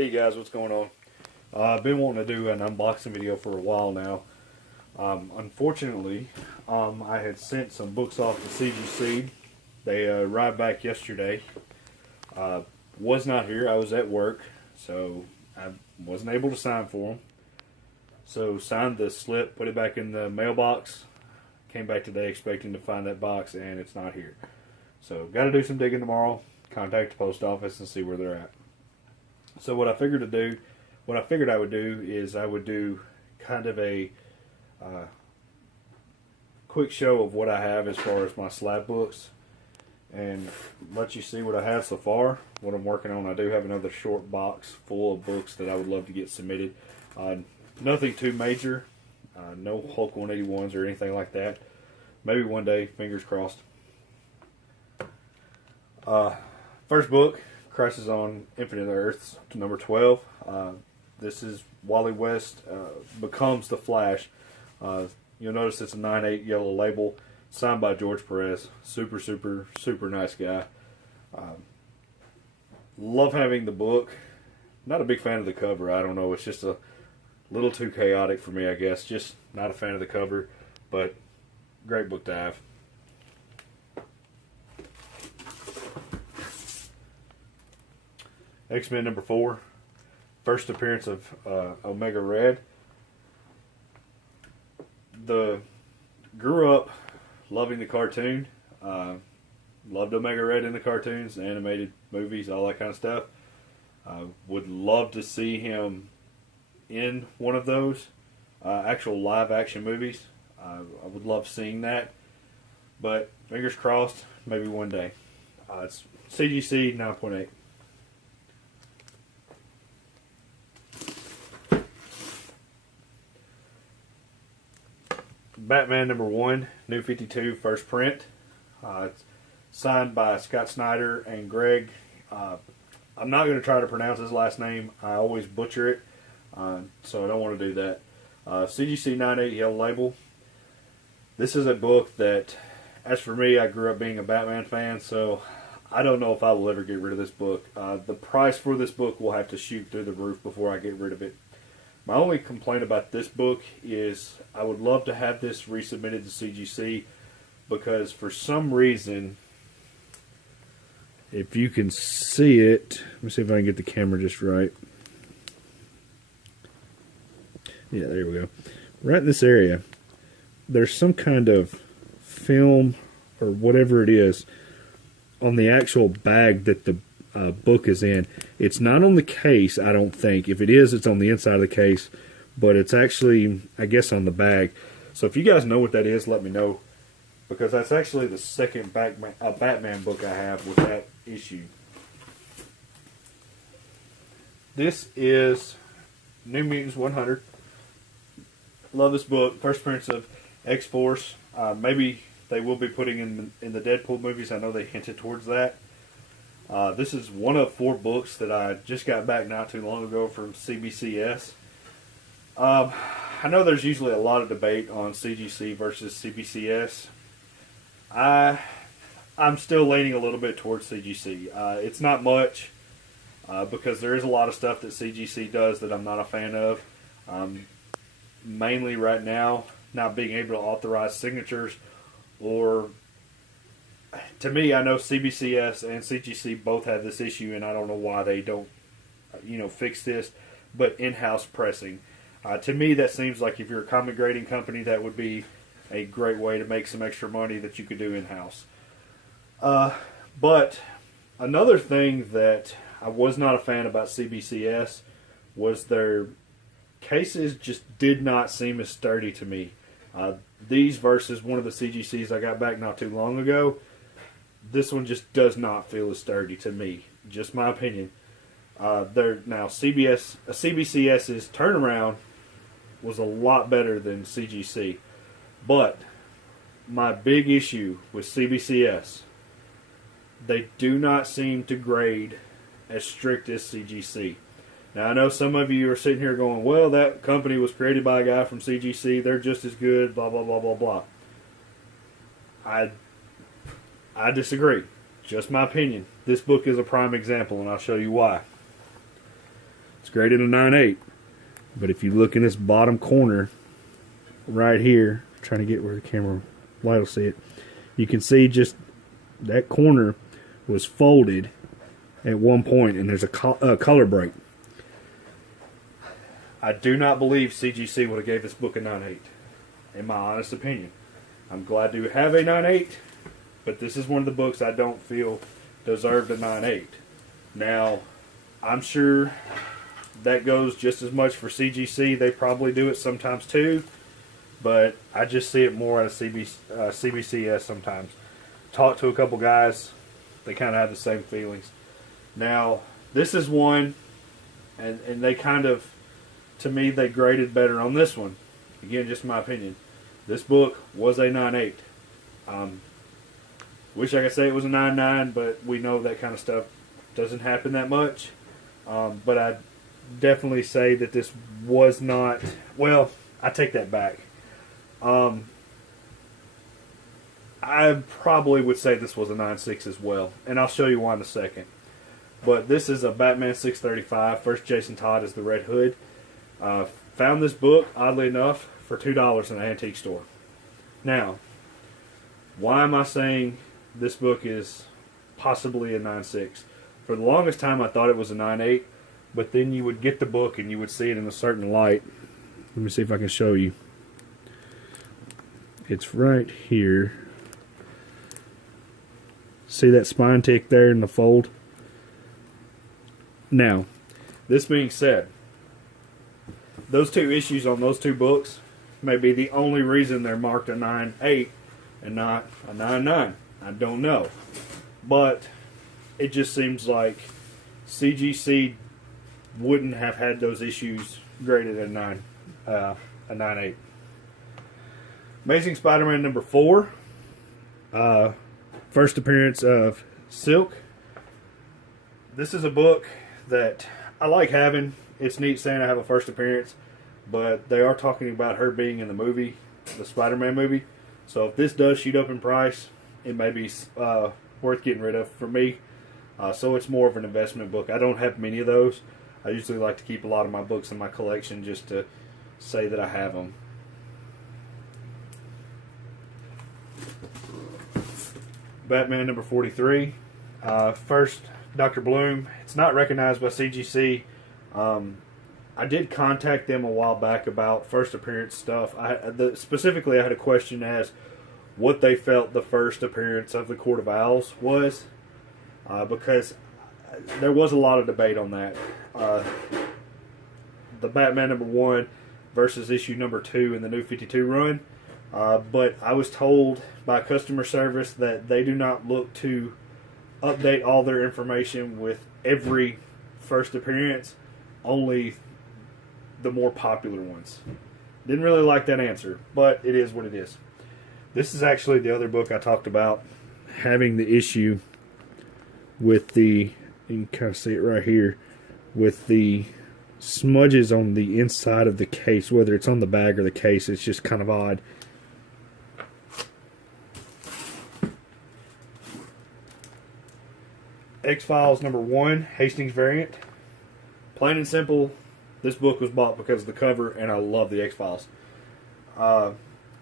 Hey guys, what's going on? I've been wanting to do an unboxing video for a while now. Unfortunately, I had sent some books off to CGC. They arrived back yesterday. Was not here. I was at work, so I wasn't able to sign for them. So signed the slip, put it back in the mailbox. Came back today expecting to find that box, and it's not here. So got to do some digging tomorrow. Contact the post office and see where they're at. So what I figured I would do is I would do kind of a quick show of what I have as far as my slab books, and let you see what I have so far, what I'm working on. I do have another short box full of books that I would love to get submitted. Nothing too major, no Hulk 181s or anything like that. Maybe one day, fingers crossed. First book, Crisis on Infinite Earths, number 12. This is Wally West becomes the Flash. You'll notice it's a 9/8 yellow label, signed by George Perez. Super, super, super nice guy. Love having the book. Not a big fan of the cover. I don't know. It's just a little too chaotic for me, I guess. Just not a fan of the cover, but great book to have. X-Men number 4. First appearance of Omega Red. Grew up loving the cartoon. Loved Omega Red in the cartoons, the animated movies, all that kind of stuff. Would love to see him in one of those actual live action movies. I would love seeing that. But fingers crossed, maybe one day. It's CGC 9.8. Batman number 1, New 52, first print. It's signed by Scott Snyder and Greg. I'm not going to try to pronounce his last name. I always butcher it, so I don't want to do that. CGC 9/8 yellow label. This is a book that, as for me, I grew up being a Batman fan, so I don't know if I will ever get rid of this book. The price for this book will have to shoot through the roof before I get rid of it. My only complaint about this book is I would love to have this resubmitted to CGC, because for some reason, if you can see it, let me see if I can get the camera just right. Yeah, there we go. Right in this area, there's some kind of film or whatever it is on the actual bag that the book is in. It's not on the case, I don't think. If it is, it's on the inside of the case, but it's actually, I guess, on the bag. So if you guys know what that is, let me know, because that's actually the second Batman book I have with that issue. This is New Mutants 100. Love this book. First appearance of X-Force. Maybe they will be putting in the Deadpool movies. I know they hinted towards that. This is one of 4 books that I just got back not too long ago from CBCS. I know there's usually a lot of debate on CGC versus CBCS. I'm still leaning a little bit towards CGC. It's not much, because there is a lot of stuff that CGC does that I'm not a fan of. Mainly right now, not being able to authorize signatures, or to me, I know CBCS and CGC both have this issue, and I don't know why they don't, fix this. But in-house pressing, to me, that seems like if you're a comic grading company, that would be a great way to make some extra money that you could do in-house. But another thing that I was not a fan about CBCS was their cases just did not seem as sturdy to me. These versus one of the CGCs I got back not too long ago, this one just does not feel as sturdy to me. Just my opinion. Now CBCS's turnaround was a lot better than CGC, but my big issue with CBCS, they do not seem to grade as strict as CGC. Now I know some of you are sitting here going, well, that company was created by a guy from CGC, they're just as good, blah blah blah blah blah. I disagree. Just my opinion. This book is a prime example, and I'll show you why. It's graded a 9.8. But if you look in this bottom corner, right here, trying to get where the camera light will see it, you can see just that corner was folded at one point, and there's a color break. I do not believe CGC would have gave this book a 9.8, in my honest opinion. I'm glad to have a 9.8, but this is one of the books I don't feel deserved a 9.8. Now, I'm sure that goes just as much for CGC. They probably do it sometimes too, but I just see it more out of CBCS sometimes. Talked to a couple guys, they kind of have the same feelings. Now, this is one, and they kind of, to me, they graded better on this one. Again, just my opinion. This book was a 9.8. Wish I could say it was a 9.9, but we know that kind of stuff doesn't happen that much. But I definitely say that this was not, well, I take that back. I probably would say this was a 9.6 as well, and I'll show you why in a second. But this is a Batman 635. First Jason Todd is the Red Hood. Found this book, oddly enough, for $2 in an antique store. Now, why am I saying this book is possibly a 9.6? For the longest time I thought it was a 9.8, but then you would get the book and you would see it in a certain light. Let me see if I can show you. It's right here. See that spine tick there in the fold? Now, this being said, those two issues on those two books may be the only reason they're marked a 9.8 and not a 9.9. I don't know. But it just seems like CGC wouldn't have had those issues graded at a 9.8. Amazing Spider-Man number 4. First appearance of Silk. This is a book that I like having. It's neat saying I have a first appearance, but they are talking about her being in the movie, the Spider-Man movie. So if this does shoot up in price, it may be worth getting rid of for me. So it's more of an investment book. I don't have many of those. I usually like to keep a lot of my books in my collection just to say that I have them. Batman number 43. First, Dr. Bloom. It's not recognized by CGC. I did contact them a while back about first appearance stuff. Specifically, I had a question as what they felt the first appearance of the Court of Owls was, because there was a lot of debate on that. The Batman number 1 versus issue number 2 in the New 52 run. But I was told by customer service that they do not look to update all their information with every first appearance, only the more popular ones. Didn't really like that answer, but it is what it is. This is actually the other book I talked about having the issue with the, you can kind of see it right here, with the smudges on the inside of the case, whether it's on the bag or the case. It's just kind of odd. X-Files number 1, Hastings variant. Plain and simple, this book was bought because of the cover, and I love the X-Files.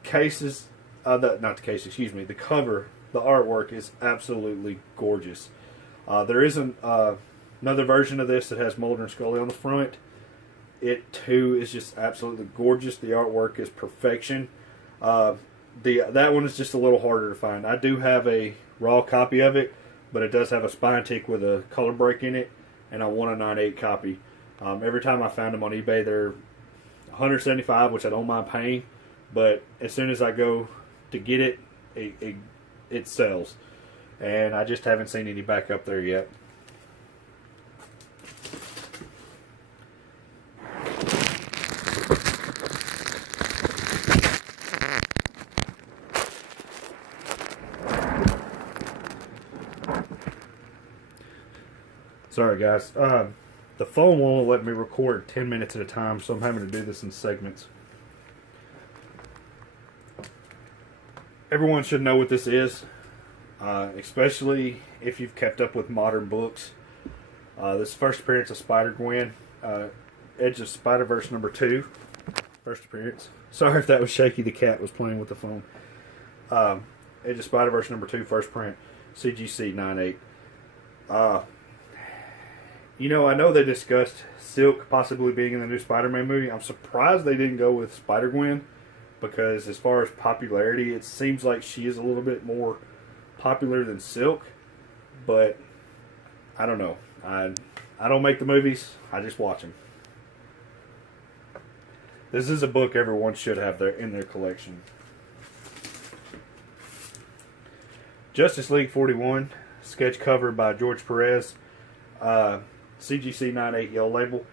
Cases, not the case, excuse me, the cover, the artwork is absolutely gorgeous. There is another version of this that has Mulder and Scully on the front. It too is just absolutely gorgeous. The artwork is perfection. That one is just a little harder to find. I do have a raw copy of it, but it does have a spine tick with a color break in it, and I want a 9.8 copy. Every time I found them on eBay, they're $175, which I don't mind paying, but as soon as I go to get it, it sells. And I just haven't seen any back up there yet. Sorry guys, the phone won't let me record 10 minutes at a time, so I'm having to do this in segments. Everyone should know what this is, especially if you've kept up with modern books. This first appearance of Spider-Gwen. Edge of Spider-Verse #2, first appearance. Sorry if that was shaky. The cat was playing with the phone. Edge of Spider-Verse #2, first print, CGC 98. You know, I know they discussed Silk possibly being in the new Spider-Man movie. I'm surprised they didn't go with Spider-Gwen, because as far as popularity, it seems like she is a little bit more popular than Silk. But I don't know. I don't make the movies. I just watch them. This is a book everyone should have in their collection. Justice League 41, sketch cover by George Perez. CGC 98 yellow label.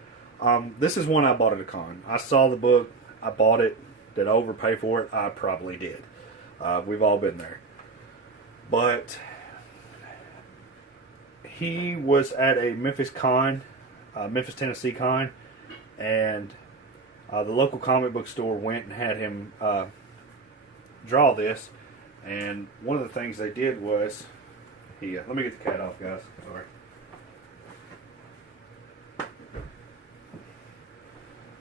This is one I bought at a con. I saw the book. I bought it. Did I overpay for it? I probably did. We've all been there. But he was at a Memphis con, Memphis, Tennessee con, and the local comic book store went and had him draw this. And one of the things they did was, let me get the cat off, guys. Sorry.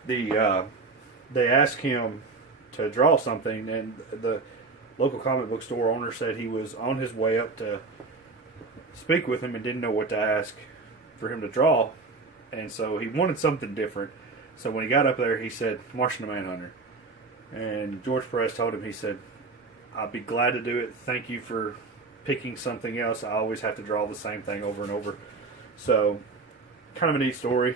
They asked him to draw something, and the local comic book store owner said he was on his way up to speak with him and didn't know what to ask for him to draw, and so he wanted something different. So when he got up there, he said, "Martian the Manhunter," and George Perez told him, he said, "I'll be glad to do it. Thank you for picking something else. I always have to draw the same thing over and over." So, kind of a neat story.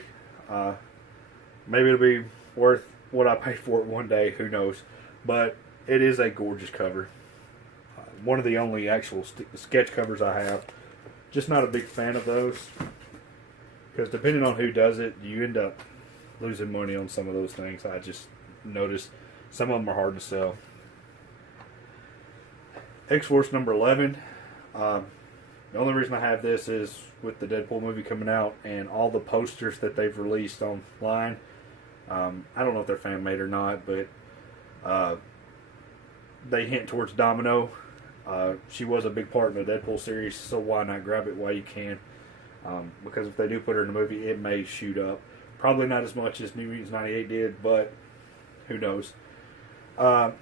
Maybe it'll be worth what I pay for it one day. Who knows? But it is a gorgeous cover. One of the only actual sketch covers I have. Just not a big fan of those, because depending on who does it, you end up losing money on some of those things. I just noticed some of them are hard to sell. X-Force #11. The only reason I have this is with the Deadpool movie coming out and all the posters that they've released online. I don't know if they're fan made or not, but they hint towards Domino. She was a big part in the Deadpool series, so why not grab it while you can? Because if they do put her in the movie, it may shoot up. Probably not as much as New Mutants 98 did, but who knows? I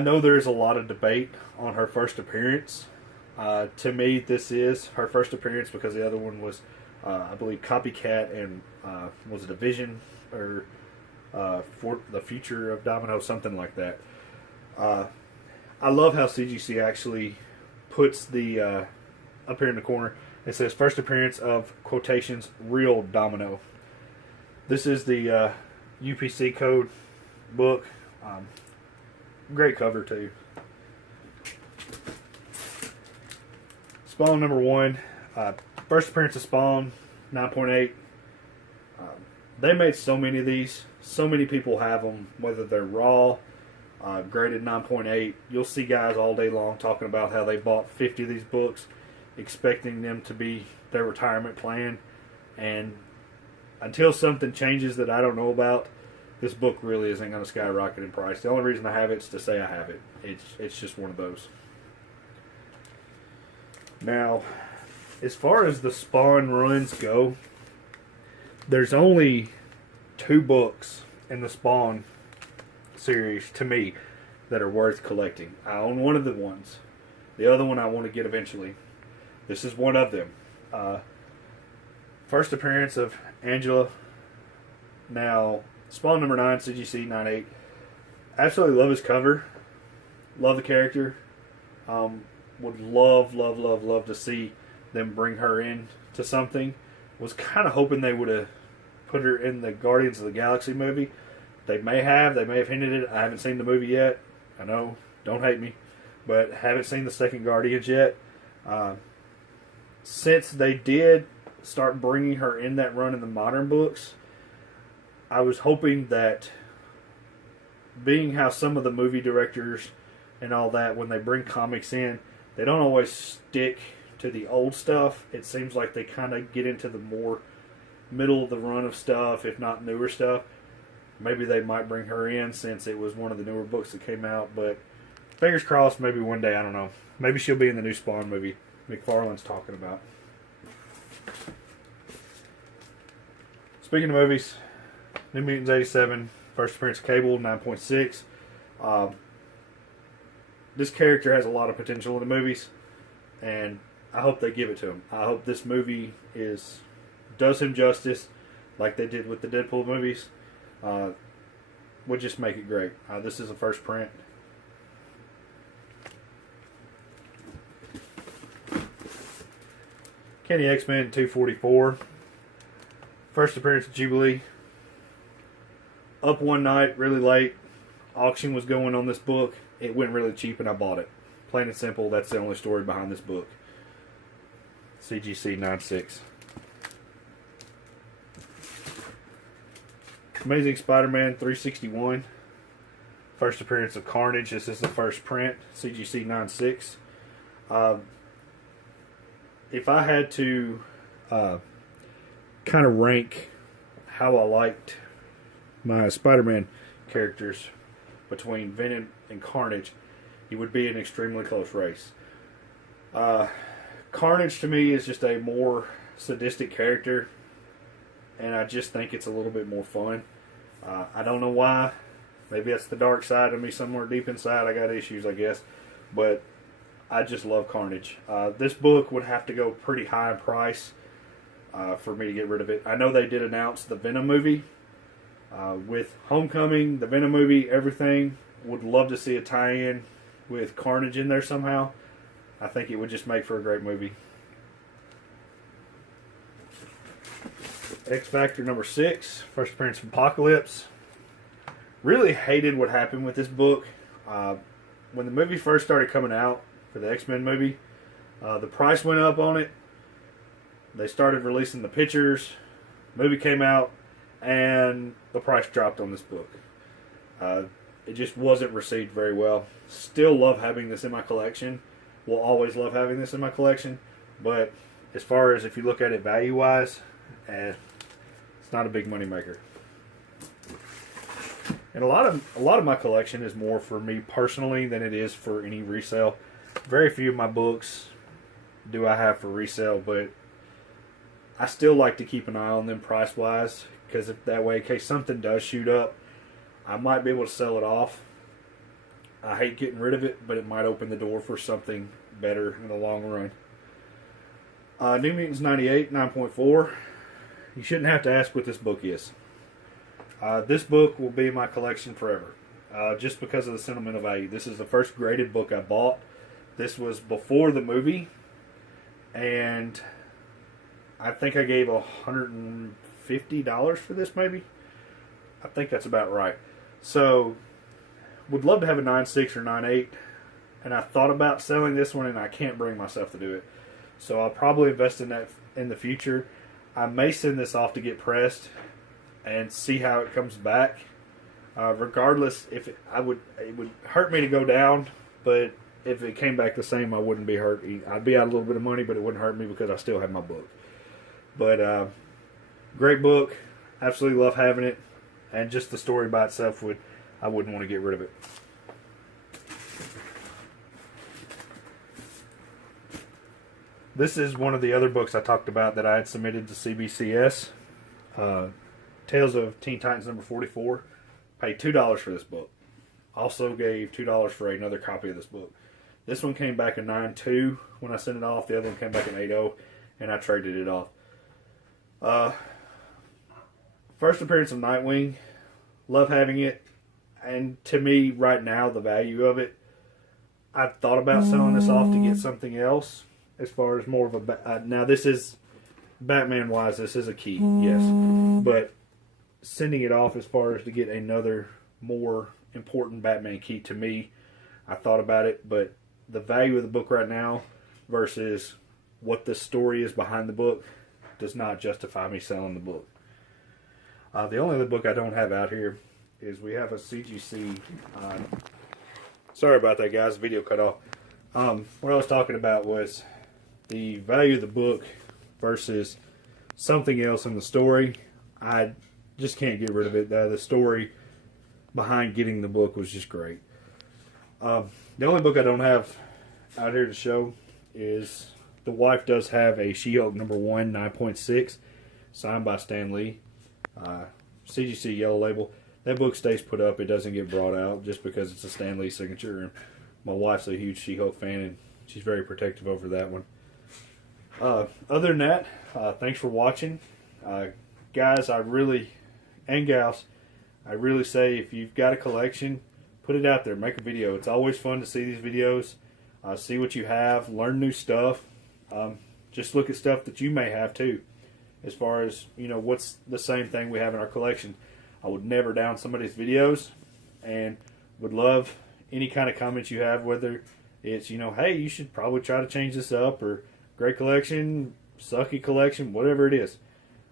know there's a lot of debate on her first appearance. To me, this is her first appearance because the other one was, I believe, Copycat and was it a Vision or for the Future of Domino, something like that. I love how CGC actually puts the up here in the corner. It says first appearance of quotations real Domino. This is the UPC code book. Great cover too. Spawn #1, first appearance of Spawn, 9.8. They made so many of these. So many people have them, whether they're raw, graded 9.8. You'll see guys all day long talking about how they bought 50 of these books, expecting them to be their retirement plan. And until something changes that I don't know about, this book really isn't going to skyrocket in price. The only reason I have it is to say I have it. It's just one of those. Now, as far as the Spawn runs go, there's only 2 books in the Spawn series, to me, that are worth collecting. I own one of the ones. The other one I want to get eventually. This is one of them. First appearance of Angela. Now, Spawn #9, CGC 98. Absolutely love his cover. Love the character. Would love to see them bring her in to something. Was kind of hoping they would have put her in the Guardians of the Galaxy movie. They may have hinted it. I haven't seen the movie yet. I know, don't hate me, but haven't seen the second Guardians yet. Since they did start bringing her in that run in the modern books, I was hoping that, being how some of the movie directors and all that, when they bring comics in, they don't always stick to the old stuff. It seems like they kind of get into the more middle of the run of stuff, if not newer stuff. Maybe they might bring her in since it was one of the newer books that came out, but fingers crossed, maybe one day, I don't know. Maybe she'll be in the new Spawn movie McFarlane's talking about. Speaking of movies, New Mutants 87, first appearance of Cable, 9.6. This character has a lot of potential in the movies, and I hope they give it to him. I hope this movie does him justice, like they did with the Deadpool movies. Would just make it great. This is a first print. Kenny X-Men 244. First appearance of Jubilee. Up one night, really late. Auction was going on this book. It went really cheap and I bought it. Plain and simple, that's the only story behind this book. CGC 96. Amazing Spider-Man 361. First appearance of Carnage. This is the first print. CGC 96. If I had to kind of rank how I liked my Spider-Man characters between Venom and Carnage, it would be an extremely close race. Carnage to me is just a more sadistic character, and I just think it's a little bit more fun. I don't know why. Maybe that's the dark side of me somewhere deep inside. I got issues, I guess. But I just love Carnage. This book would have to go pretty high in price for me to get rid of it. I know they did announce the Venom movie. With Homecoming, the Venom movie, everything. Would love to see a tie-in with Carnage in there somehow. I think it would just make for a great movie. X Factor number 6. First appearance of Apocalypse. Really hated what happened with this book. When the movie first started coming out for the X-Men movie, the price went up on it. They started releasing the pictures. Movie came out, and the price dropped on this book. It just wasn't received very well. Still love having this in my collection. Will always love having this in my collection. But as far as if you look at it value-wise, it's not a big money maker. And a lot of my collection is more for me personally than it is for any resale. Very few of my books do I have for resale, but I still like to keep an eye on them price-wise, because if that way, in case something does shoot up, I might be able to sell it off. I hate getting rid of it, but it might open the door for something better in the long run. New Mutants 98, 9.4. You shouldn't have to ask what this book is. This book will be in my collection forever, just because of the sentimental value. This is the first graded book I bought. This was before the movie, and I think I gave $150 for this, maybe. I think that's about right. So, would love to have a 9.6 or 9.8, and I thought about selling this one, and I can't bring myself to do it. So I'll probably invest in that in the future. I may send this off to get pressed and see how it comes back. Regardless, it would hurt me to go down, but if it came back the same, I wouldn't be hurt. I'd be out a little bit of money, but it wouldn't hurt me because I still have my book. But great book, absolutely love having it, and just the story by itself I wouldn't want to get rid of it. This is one of the other books I talked about that I had submitted to CBCS. Tales of Teen Titans number 44. Paid $2 for this book. Also gave $2 for another copy of this book. This one came back in 9.2 when I sent it off. The other one came back in 8.0, and I traded it off. First appearance of Nightwing. Love having it. And to me, right now, the value of it, I thought about selling this off to get something else. As far as more of a... now, this is... Batman-wise, this is a key, yes. But sending it off as far as to get another more important Batman key to me, I thought about it. But the value of the book right now versus what the story is behind the book does not justify me selling the book. The only other book I don't have out here is we have a CGC... sorry about that, guys. The video cut off. What I was talking about was the value of the book versus something else in the story. I just can't get rid of it. The story behind getting the book was just great. The only book I don't have out here to show is the wife does have a She-Hulk number 1, 9.6, signed by Stan Lee. CGC Yellow Label. That book stays put up. It doesn't get brought out just because it's a Stan Lee signature. And my wife's a huge She-Hulk fan, and she's very protective over that one. Other than that, thanks for watching. Guys, and gals, I really say if you've got a collection, put it out there. Make a video. It's always fun to see these videos, see what you have, learn new stuff. Just look at stuff that you may have too. As far as, what's the same thing we have in our collection. I would never down somebody's videos, and would love any kind of comments you have, whether it's, hey, you should probably try to change this up, or great collection, sucky collection, whatever it is.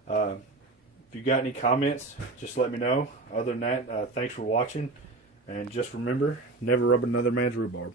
If you got any comments, just let me know. Other than that, thanks for watching, and just remember, never rub another man's rhubarb.